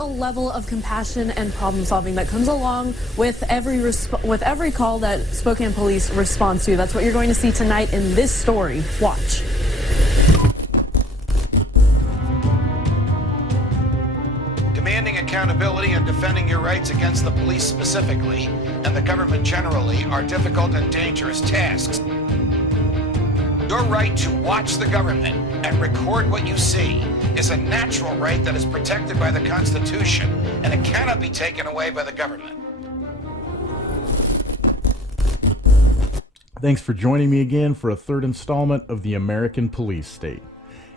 a level of compassion and problem solving that comes along with every call that Spokane police responds to. That's what you're going to see tonight in this story. Watch. Demanding accountability and defending your rights against the police specifically, and the government generally, are difficult and dangerous tasks. Your right to watch the government and record what you see is a natural right that is protected by the Constitution, and it cannot be taken away by the government. Thanks for joining me again for a third installment of the American Police State.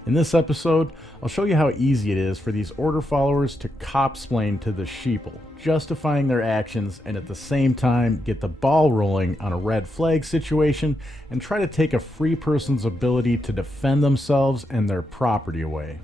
In this episode, I'll show you how easy it is for these order followers to cop-splain to the sheeple, justifying their actions and at the same time get the ball rolling on a red flag situation and try to take a free person's ability to defend themselves and their property away.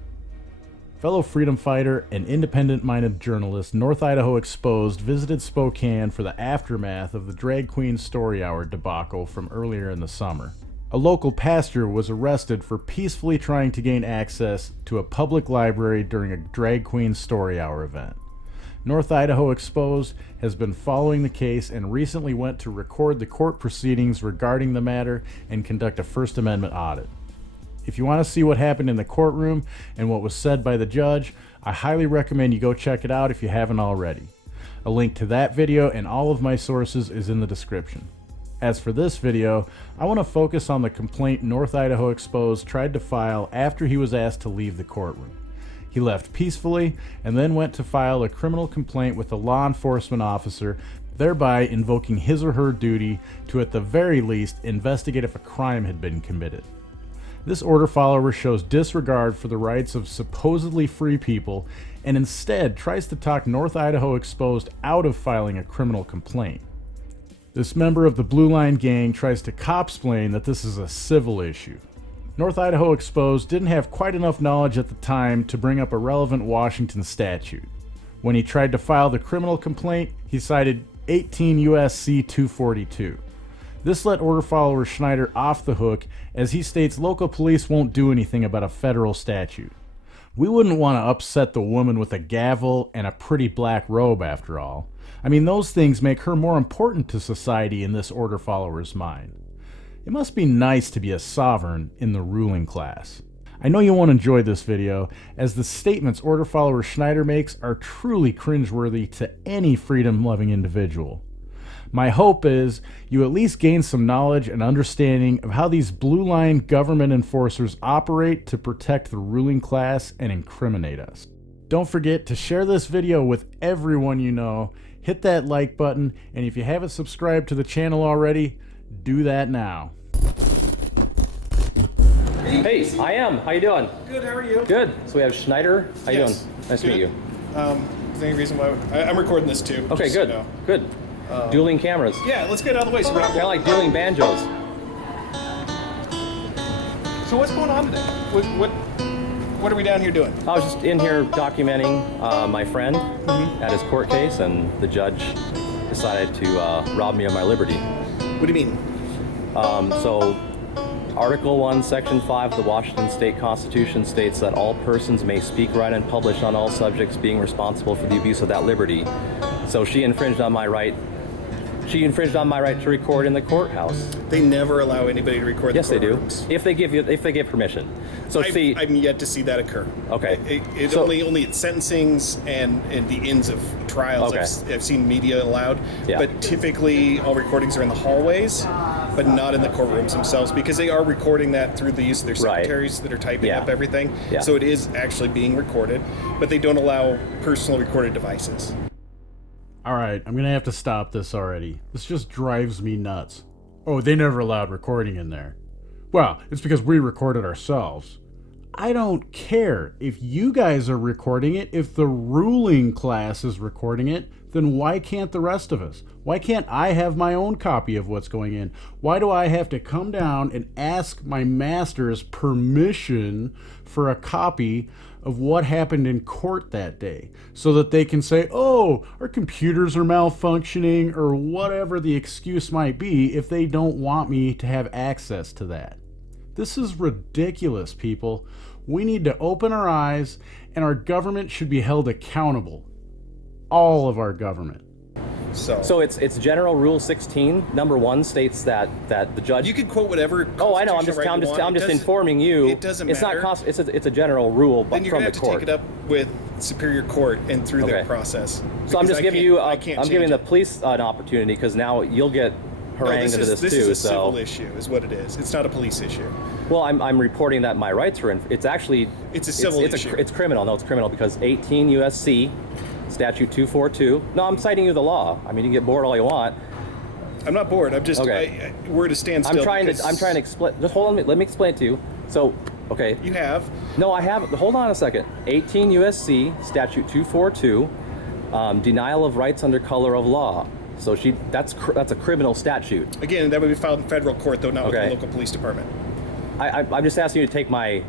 Fellow freedom fighter and independent-minded journalist North Idaho Exposed visited Spokane for the aftermath of the Drag Queen Story Hour debacle from earlier in the summer. A local pastor was arrested for peacefully trying to gain access to a public library during a Drag Queen Story Hour event. North Idaho Exposed has been following the case and recently went to record the court proceedings regarding the matter and conduct a First Amendment audit. If you want to see what happened in the courtroom and what was said by the judge, I highly recommend you go check it out if you haven't already. A link to that video and all of my sources is in the description. As for this video, I want to focus on the complaint North Idaho Exposed tried to file after he was asked to leave the courtroom. He left peacefully and then went to file a criminal complaint with a law enforcement officer, thereby invoking his or her duty to at the very least investigate if a crime had been committed. This order follower shows disregard for the rights of supposedly free people and instead tries to talk North Idaho Exposed out of filing a criminal complaint. This member of the Blue Line gang tries to cop-splain that this is a civil issue. North Idaho Exposed didn't have quite enough knowledge at the time to bring up a relevant Washington statute. When he tried to file the criminal complaint, he cited 18 U.S.C. 242. This let order follower Schneider off the hook, as he states local police won't do anything about a federal statute. We wouldn't want to upset the woman with a gavel and a pretty black robe, after all. I mean, those things make her more important to society in this order follower's mind. It must be nice to be a sovereign in the ruling class. I know you won't enjoy this video, as the statements order follower Schneider makes are truly cringeworthy to any freedom-loving individual. My hope is you at least gain some knowledge and understanding of how these blue line government enforcers operate to protect the ruling class and incriminate us. Don't forget to share this video with everyone you know, hit that like button, and if you haven't subscribed to the channel already, do that now. Hey, I am. How you doing? Good, how are you? Good. So we have Schneider. How you doing? Nice to meet you. Is there any reason why I'm recording this too? Okay, good. So Good. Dueling cameras. yeah, let's get it out of the way. So, Kind of like dueling banjos. so what's going on today? What are we down here doing? I was just in here documenting my friend at his court case, and the judge decided to rob me of my liberty. What do you mean? So Article 1, Section 5 of the Washington State Constitution states that all persons may speak, write, and publish on all subjects being responsible for the abuse of that liberty. So she infringed on my right. She infringed on my right to record in the courthouse. They never allow anybody to record. Yes, the they do. courtrooms. If they give permission. So see, I'm yet to see that occur. Okay. So, only at sentencings and the ends of trials. Okay. I've seen media allowed, Yeah. but typically all recordings are in the hallways, but not in the courtrooms themselves, because they are recording that through the use of their Right. secretaries that are typing Yeah. up everything. Yeah. So it is actually being recorded, but they don't allow personal recorded devices. Alright, I'm gonna have to stop this already. This just drives me nuts. Oh, they never allowed recording in there. Well, it's because we recorded ourselves. I don't care if you guys are recording it. If the ruling class is recording it, then why can't the rest of us? Why can't I have my own copy of what's going in? Why do I have to come down and ask my masters permission for a copy of what happened in court that day, so that they can say, oh, our computers are malfunctioning, or whatever the excuse might be, if they don't want me to have access to that? This is ridiculous, people. We need to open our eyes, and our government should be held accountable. all of our government. So it's General Rule 16. Number 1 states that the judge. you can quote whatever. Oh, I know. I'm constitutional right just you want. informing you. It doesn't it's matter. Not it's a general rule, but Then you're from gonna the have to court. take it up with Superior Court and through their Okay. process. So I'm Because just I giving can't- you. I can't I'm change giving it. the police an opportunity because now you'll get No, harangued into this this too. is a so civil issue, is what it is. It's not a police issue. well, I'm reporting that my rights are. It's actually. It's a civil issue. It's criminal. No, it's criminal because 18 U.S.C. Statute 242. No, I'm citing you the law. I mean, you can get bored all you want. I'm not bored. I'm just Okay. we're at a standstill. I'm trying to explain. Just hold on. Let me explain it to you. So, okay. You have. No, I haven't. Hold on a second. 18 U.S.C. Statute 242, denial of rights under color of law. So that's a criminal statute. Again, that would be filed in federal court, though not with Okay. the local police department. I'm just asking you to take my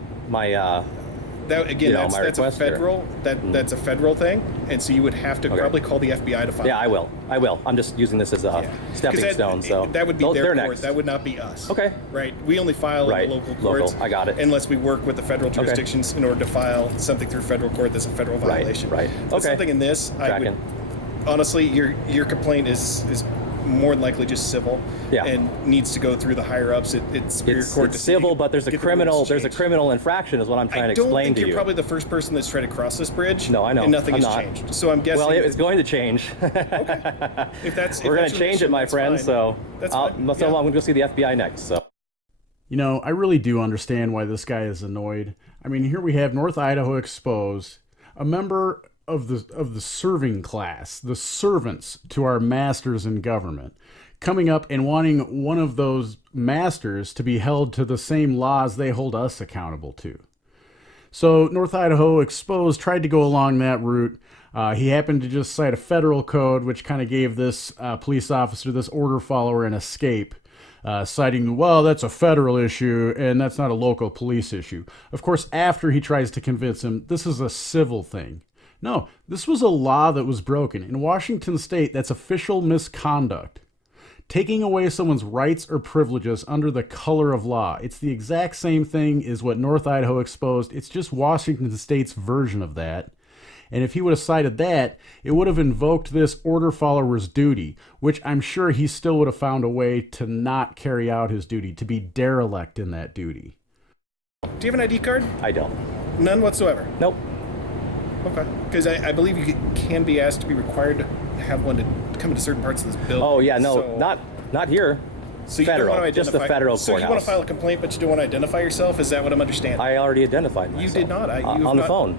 That again, that's a request here. federal. That's a federal thing, and so you would have to probably call the FBI to file. Yeah, I will. I'm just using this as a stepping 'Cause stone. So that would be they're their court. next. That would not be us. Okay. Right. We only file Right. in the local Local. courts. I got it. Unless we work with the federal jurisdictions in order to file something through federal court that's a federal Right, violation. right. But Okay. something in this, I would Tracking. honestly, your complaint is more than likely just civil. Yeah. And needs to go through the higher ups at Superior Court. It's to see if civil, you but there's a get the criminal. rules There's a changed. criminal infraction, is what I'm trying to I don't explain think to you're you. probably the first person that's tried to cross this bridge. No, I know. And nothing I'm has not. changed. So I'm guessing. Well, it's going to change. if that's We're going to change it, my friend. Fine. So That's I'm fine. going to go see the FBI next. So. You know, I really do understand why this guy is annoyed. I mean, here we have North Idaho Exposed, a member of the serving class, the servants to our masters in government, coming up and wanting one of those masters to be held to the same laws they hold us accountable to. So North Idaho Exposed tried to go along that route. He happened to just cite a federal code, which kind of gave this police officer, this order follower, an escape, citing, well, that's a federal issue and that's not a local police issue. Of course, after he tries to convince him, this is a civil thing. No, this was a law that was broken. In Washington state, that's official misconduct. Taking away someone's rights or privileges under the color of law. It's the exact same thing as what North Idaho Exposed. It's just Washington state's version of that. And if he would have cited that, it would have invoked this order follower's duty, which I'm sure he still would have found a way to not carry out his duty, to be derelict in that duty. Do you have an ID card? I don't. None whatsoever. Nope. Okay. Because I believe you can be asked to be required to have one to come into certain parts of this building. Oh yeah, no, So- not here. So you federal, don't want to just the identify- federal So you want courthouse. to file a complaint, but you don't want to identify yourself? Is that what I'm understanding? I already identified myself. You did not. On the phone.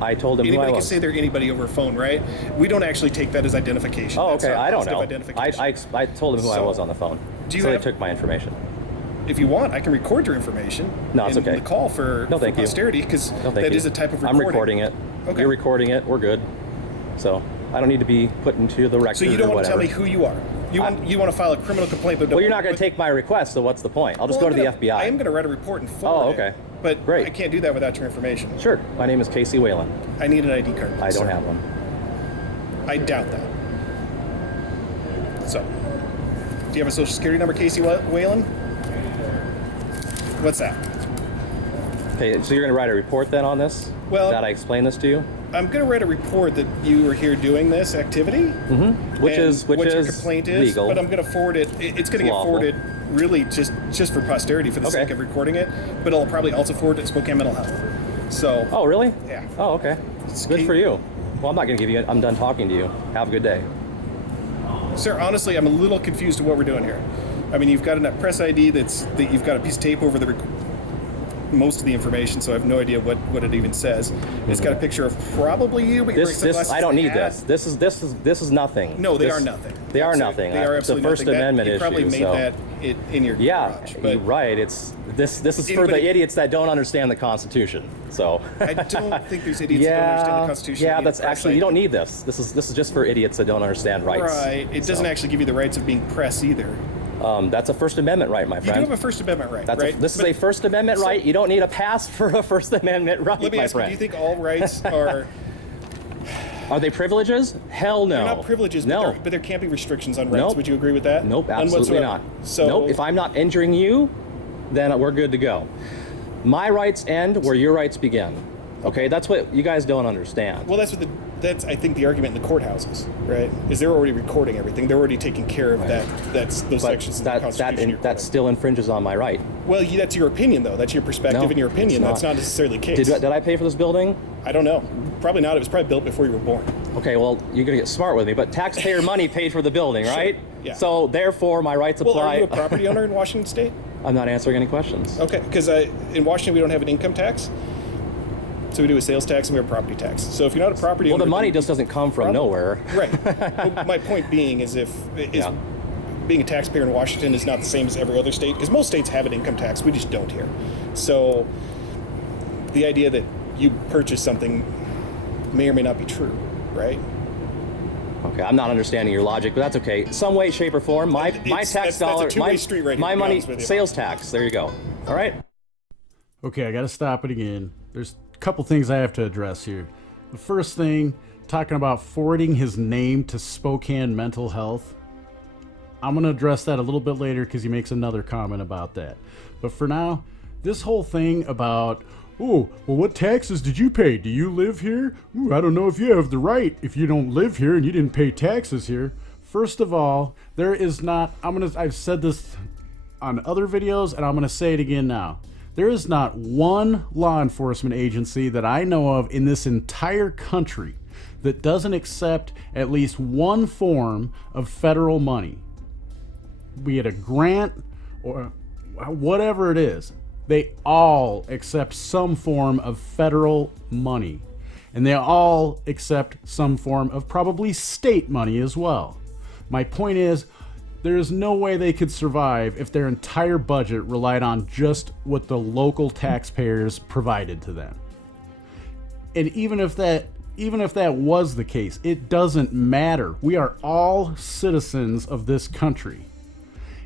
I told him who I Anybody can was. say they're anybody over a phone, right? We don't actually take that as identification. Oh, That's okay. not I don't positive know. identification. I told him who I So, was on the phone. do you so have- they took my information. If you want, I can record your information. No, it's in okay. the call for Thank you. posterity, because No, thank that you. is a type of I'm recording. recording it. Okay. You're recording it. We're good. So I don't need to be put into the record. So you don't or want to tell whatever. me who you are. You want to file a criminal complaint, but Well, you're not going to take my request, so what's the point? I'll just go to the FBI. I am going to write a report and forward Oh, it, okay. But Great. I can't do that without your information. Sure. My name is Casey Whalen. I need an ID card. I sir. don't have one. I doubt that. So, do you have a social security number, Casey Whalen? What's that? Okay, so you're going to write a report then on this? Well- that I explain this to you? I'm going to write a report that you were here doing this activity. Which and is what your complaint is, legal. but I'm going to forward it. It's going to get Lawful. forwarded really just for posterity, for the Okay. sake of recording it. But I'll probably also forward it to Spokane Mental Health. So, Oh, really? Yeah. Oh, okay. Good for you. Well, I'm not going to give you. I'm done talking to you. Have a good day. sir, honestly, I'm a little confused to what we're doing here. I mean, you've got a press ID that you've got a piece of tape over the most of the information, so I have no idea what it even says. It's got a picture of probably you, but you're wearing This sunglasses I don't need and a hat. this. This is nothing. No, they This- are nothing. They are Absolutely. nothing. They are It's a absolutely First nothing. Amendment you probably issue. made so. that in your Yeah, garage. you're But right. It's this is for Anybody- the idiots that don't understand the Constitution. So I don't think there's idiots that don't understand the Constitution. Yeah, that need that's a press actually you ID. don't need this. This is just for idiots that don't understand rights. Right. It doesn't So, actually give you the rights of being press either. That's a First Amendment right, my You friend. do have a First Amendment right, right? This is But a First Amendment so- right. You don't need a pass for a First Amendment right, Let me my ask you, friend. do you think all rights are... Are they privileges? Hell no. They're not privileges, No. but there can't be restrictions on rights. Nope. Would you agree with that? Nope, None absolutely whatsoever. not. So, nope, if I'm not injuring you, then we're good to go. My rights end where your rights begin. Okay, that's what you guys don't understand. Well, that's I think the argument in the courthouses, right? Is they're already recording everything. They're already taking care of that. That's those sections of the Constitution. That still infringes on my right. Well, that's your opinion, though. That's your perspective No, and your opinion. it's That's not necessarily the case. Did I pay for this building? I don't know. Probably not. It was probably built before you were born. Okay, well, you're going to get smart with me, but taxpayer money paid for the building, right? Yeah. So, therefore, my rights apply. Well, are you a property owner in Washington State? I'm not answering any questions. Okay, because in Washington we don't have an income tax. So we do a sales tax and we have a property tax. So if you're not a property owner... Well, the money just doesn't come from nowhere. Right. Well, my point being is being a taxpayer in Washington is not the same as every other state, because most states have an income tax. We just don't here. So the idea that you purchase something may or may not be true, right? Okay, I'm not understanding your logic, but that's okay. Some way, shape, or form, my tax dollar, that's a two-way street right here, my to be money, honest with you. sales tax. There you go. All right. Okay, I got to stop it again. There's a couple things I have to address here. The first thing, talking about forwarding his name to Spokane Mental Health. I'm going to address that a little bit later because he makes another comment about that. But for now, this whole thing about, oh, well, what taxes did you pay? Do you live here? Ooh, I don't know if you have the right if you don't live here and you didn't pay taxes here. First of all, there is not, I've said this on other videos and I'm going to say it again now. There is not one law enforcement agency that I know of in this entire country that doesn't accept at least one form of federal money. Be it a grant or whatever it is, they all accept some form of federal money. And they all accept some form of probably state money as well. My point is, there is no way they could survive if their entire budget relied on just what the local taxpayers provided to them. And even if that was the case, it doesn't matter. We are all citizens of this country.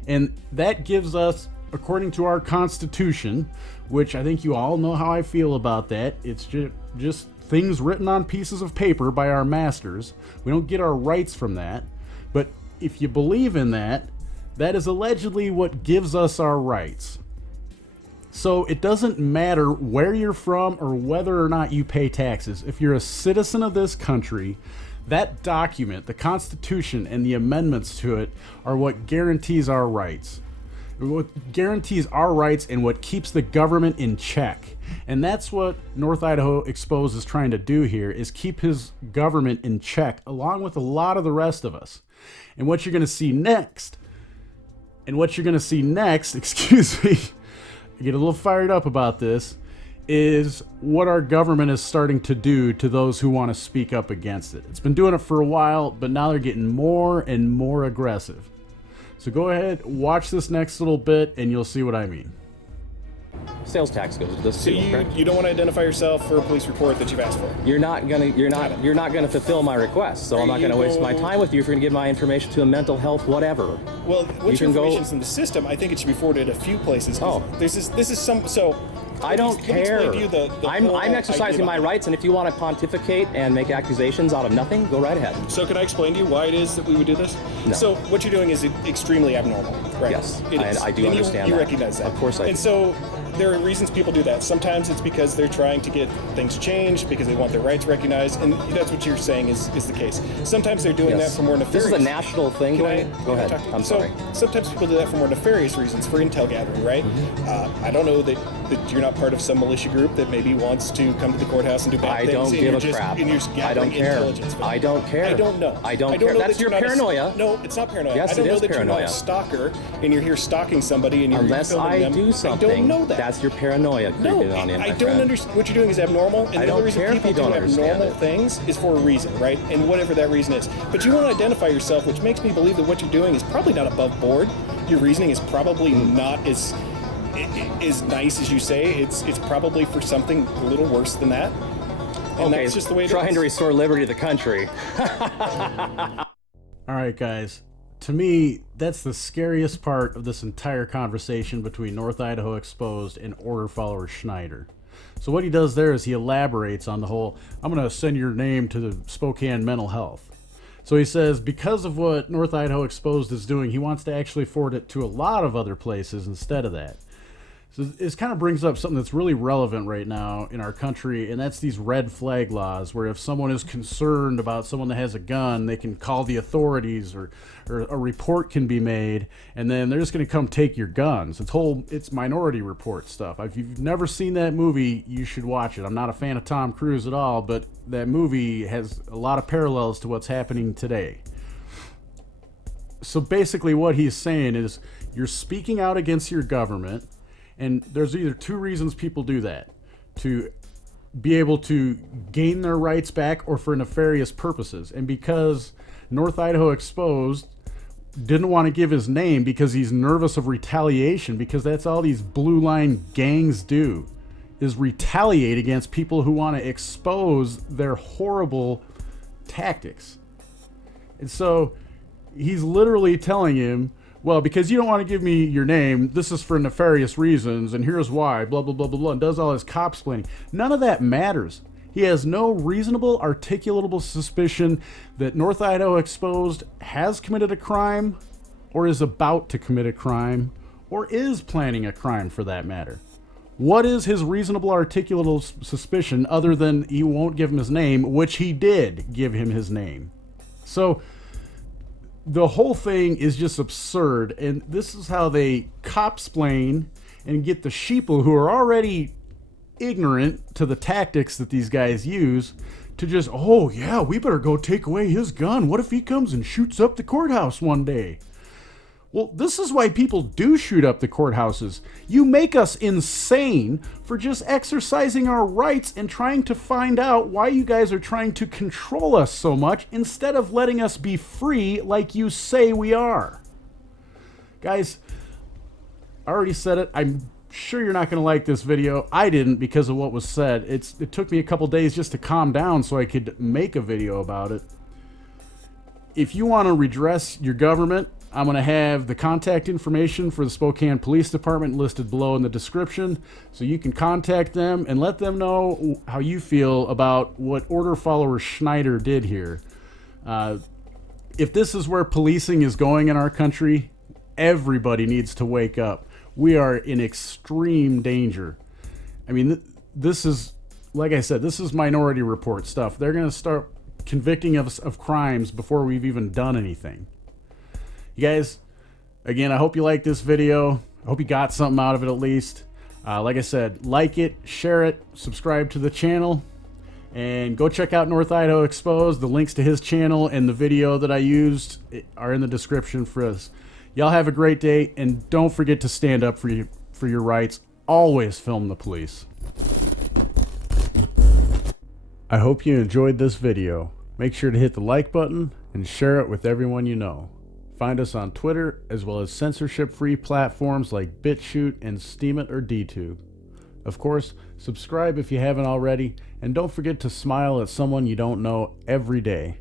And that gives us, according to our Constitution, which I think you all know how I feel about that, it's just things written on pieces of paper by our masters. We don't get our rights from that. But if you believe in that, that is allegedly what gives us our rights. So it doesn't matter where you're from or whether or not you pay taxes. If you're a citizen of this country, that document, the Constitution and the amendments to it, are what guarantees our rights. What guarantees our rights and what keeps the government in check. And that's what North Idaho Exposed is trying to do here, is keep his government in check, along with a lot of the rest of us. And what you're going to see next, excuse me, I get a little fired up about this, is what our government is starting to do to those who want to speak up against it. It's been doing it for a while, but now they're getting more and more aggressive. So go ahead, watch this next little bit, and you'll see what I mean. Sales tax goes to this So too, correct? you don't want to identify yourself for a police report that you've asked for. You're not gonna fulfill my request, so I'm not gonna waste my time with you if you're gonna give my information to a mental health whatever. Well, once You your can go- information's in the system, I think it should be forwarded a few places. 'Cause Oh. this is some. So I don't let me explain care. to you the I'm whole exercising idea my behind it. rights, and if you want to pontificate and make accusations out of nothing, go right ahead. So can I explain to you why it is that we would do this? No. So what you're doing is extremely abnormal, right? Yes, It is. I do And understand you that. recognize that. Of course I And do. so there are reasons people do that. Sometimes it's because they're trying to get things changed, because they want their rights recognized, and that's what you're saying is the case. Sometimes they're doing Yes. that for more nefarious. This is a national thing Can going. Go can I ahead. talk to you? I'm So, sorry. sometimes people do that for more nefarious reasons, for intel gathering, right? Mm-hmm. I don't know that you're not part of some militia group that maybe wants to come to the courthouse and do bad I things. don't and give you're a just, crap. And you're just I don't gathering care. intelligence. I don't care. I don't know. I don't know care. that That's you're your not a- paranoia. No, it's not paranoia. Yes, I don't it know is that you're not paranoia. a stalker and you're here stalking somebody and you're Unless filming I them. do something, I don't know that. that's your paranoia No, creeping on you, my I don't friend. understand. What you're doing is abnormal, and I the don't only reason care if people you do don't understand abnormal it. things is for a reason, right? And whatever that reason is. But you want to identify yourself, which makes me believe that what you're doing is probably not above board. Your reasoning is probably not as nice as you say. It's probably for something a little worse than that. And Okay, that's just the way it trying is. to restore liberty to the country. All right, guys. To me, that's the scariest part of this entire conversation between North Idaho Exposed and order follower Schneider. So what he does there is he elaborates on the whole, I'm going to send your name to the Spokane Mental Health. So he says because of what North Idaho Exposed is doing, he wants to actually forward it to a lot of other places instead of that. So this kind of brings up something that's really relevant right now in our country, and that's these red flag laws, where if someone is concerned about someone that has a gun, they can call the authorities, or a report can be made, and then they're just going to come take your guns. It's Minority Report stuff. If you've never seen that movie, you should watch it. I'm not a fan of Tom Cruise at all, but that movie has a lot of parallels to what's happening today. So basically what he's saying is, you're speaking out against your government, and there's either two reasons people do that: to be able to gain their rights back, or for nefarious purposes. And because North Idaho Exposed didn't want to give his name because he's nervous of retaliation, because that's all these blue line gangs do, is retaliate against people who want to expose their horrible tactics. And so he's literally telling him, well, because you don't want to give me your name, this is for nefarious reasons, and here's why, blah, blah, blah, blah, blah, and does all his cop-splaining. None of that matters. He has no reasonable, articulable suspicion that North Idaho Exposed has committed a crime, or is about to commit a crime, or is planning a crime for that matter. What is his reasonable, articulable suspicion other than he won't give him his name, which he did give him his name? So the whole thing is just absurd, and this is how they cop-splain and get the sheeple who are already ignorant to the tactics that these guys use to just, oh yeah, we better go take away his gun. What if he comes and shoots up the courthouse one day? Well, this is why people do shoot up the courthouses. You make us insane for just exercising our rights and trying to find out why you guys are trying to control us so much instead of letting us be free like you say we are. Guys, I already said it. I'm sure you're not going to like this video. I didn't, because of what was said. It took me a couple days just to calm down so I could make a video about it. If you want to redress your government, I'm going to have the contact information for the Spokane Police Department listed below in the description, so you can contact them and let them know how you feel about what order follower Schneider did here. If this is where policing is going in our country, everybody needs to wake up. We are in extreme danger. I mean, this is, like I said, this is Minority Report stuff. They're going to start convicting us of crimes before we've even done anything. You guys, again, I hope you like this video. I hope you got something out of it at least. Like I said, like it, share it, subscribe to the channel, and go check out North Idaho Exposed. The links to his channel and the video that I used are in the description for us. Y'all have a great day, and don't forget to stand up for your rights. Always film the police. I hope you enjoyed this video. Make sure to hit the like button and share it with everyone you know. Find us on Twitter, as well as censorship-free platforms like BitChute and Steemit or DTube. Of course, subscribe if you haven't already, and don't forget to smile at someone you don't know every day.